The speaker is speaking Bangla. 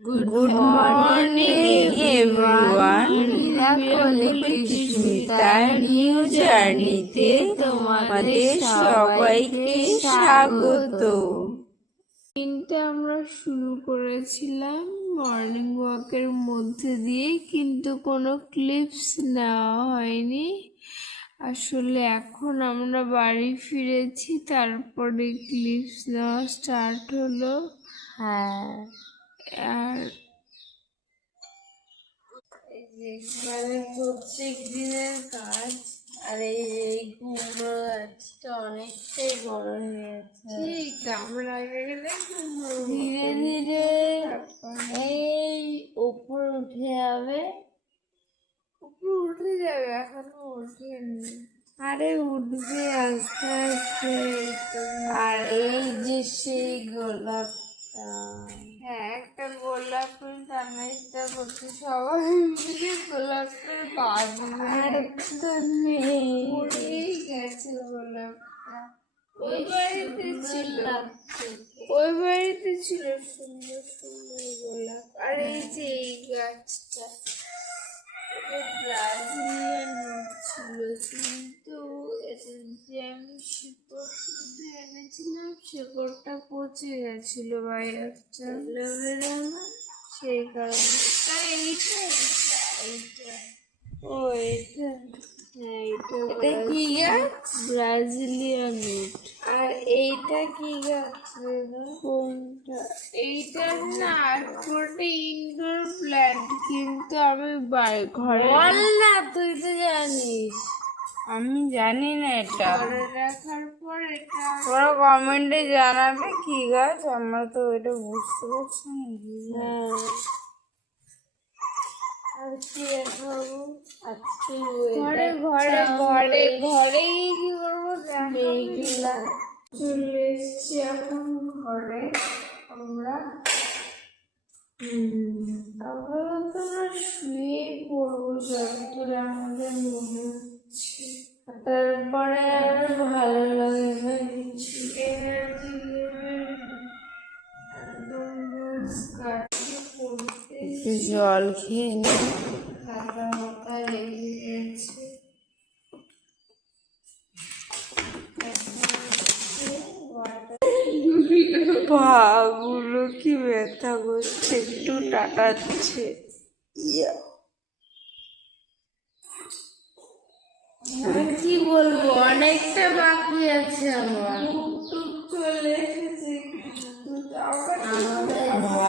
Good morning, everyone. সুস্মিতার নিউ জার্নিতে তোমাদের সবাইকে স্বাগত। দিনটা আমরা শুরু করেছিলাম মর্নিং ওয়াকের মধ্যে দিয়ে, কিন্তু কোনো ক্লিপস নেওয়া হয়নি। আসলে এখন আমরা বাড়ি ফিরেছি, তারপরে ক্লিপস নেওয়া স্টার্ট হলো। আর প্রত্যেক দিনের কাজ। আর এই কুমড়ো গাছটা অনেকটাই বড় হয়েছে। ঠিক আমরা গেলে ধীরে ধীরে এই উপর উঠে যাবে। উঠে যাবে, এখনো ওঠেনি। আরে উঠবে আস্তে আস্তে। আর এই যে সেই গোলাপটা, হ্যাঁ, একটা গোলাপ ফুল টানাইটা করছে, সবাই মিলে গোলাপ ফুল আর তো নেই। পড়েই গেছে গোলাপটা। ওই বাড়িতে ছিল সুন্দর সুন্দর গোলাপ। আর এই যে এই গাছটা ব্রাজিলিয়ান ছিল, কিন্তু এটা যে আমি শিকড় শুদ্ধ এনেছিলাম, শিকড়টা পচে গেছিল বা একটা সেই কারণে। আর এইটা ও এটা, হ্যাঁ এটা কি গাছ? Brazilian would. আর এইটা কি গাছ? কোনটা? এইটা না, পুরোটা ইনডোর প্ল্যান্ট, কিন্তু আমি ঘরে বল না, তুই তো জানিস। আমি জানি না এটা। ঘরে রাখার পর এটা ওরা কমেন্টে জানাবে কি গাছ, আমরা তো এটা বুঝতে পারছি না। আর কি দেখাবো আজকে? ঘরে ঘরে ঘরে ঘরেই কি করবো? মেঘলা চলে এসছি এখন ঘরে আমরা। আমরা শুয়ে পড়বো যতদূর আমাদের মনে হচ্ছে। তারপরে আর ভালো লাগে না কিছু। এনার্জি লেভেল একদম লুজ, কাটিয়ে পড়তে একটু জল খেয়ে নে। খাতা মাথা লেগে গেছে। পাগুলো কি ব্যথা করছে, একটু টাটাচ্ছে। কি বলবো, অনেকটা বাকি আছে আমার। চলে এসেছে।